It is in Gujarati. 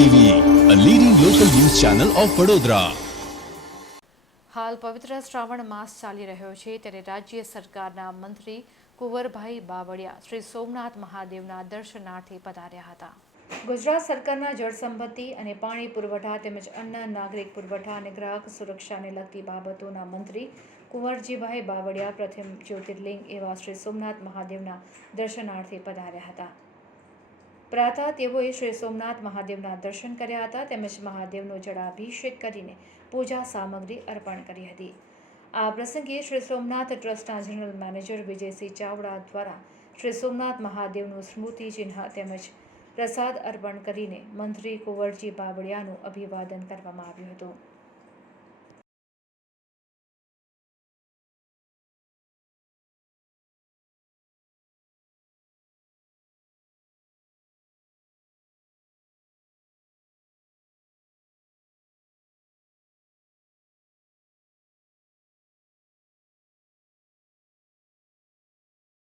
ન્યૂઝ ચેનલ ઓફ વડોદરા હાલ પવિત્ર શ્રાવણ માસ ચાલી રહ્યો છે ત્યારે રાજ્ય સરકારના મંત્રી કુંવરભાઈ બાવળિયા શ્રી સોમનાથ મહાદેવના દર્શનાર્થે પધાર્યા હતા. ગુજરાત સરકારના જળ સંપત્તિ અને પાણી પુરવઠા તેમજ અન્ન નાગરિક પુરવઠા અને ગ્રાહક સુરક્ષાને લગતી બાબતોના મંત્રી કુંવરજીભાઈ બાવળિયા પ્રથમ જ્યોતિર્લિંગ એવા શ્રી સોમનાથ મહાદેવના દર્શનાર્થે પધાર્યા હતા. પ્રાતઃ તેઓએ શ્રી સોમનાથ મહાદેવના દર્શન કર્યા હતા તેમજ મહાદેવનો જળાભિષેક કરીને પૂજા સામગ્રી અર્પણ કરી હતી. આ પ્રસંગે શ્રી સોમનાથ ટ્રસ્ટના જનરલ મેનેજર વિજયસિંહ ચાવડા દ્વારા શ્રી સોમનાથ મહાદેવનું સ્મૃતિ ચિહ્ન તેમજ પ્રસાદ અર્પણ કરીને મંત્રી કુંવરજી બાવળિયાનું અભિવાદન કરવામાં આવ્યું હતું.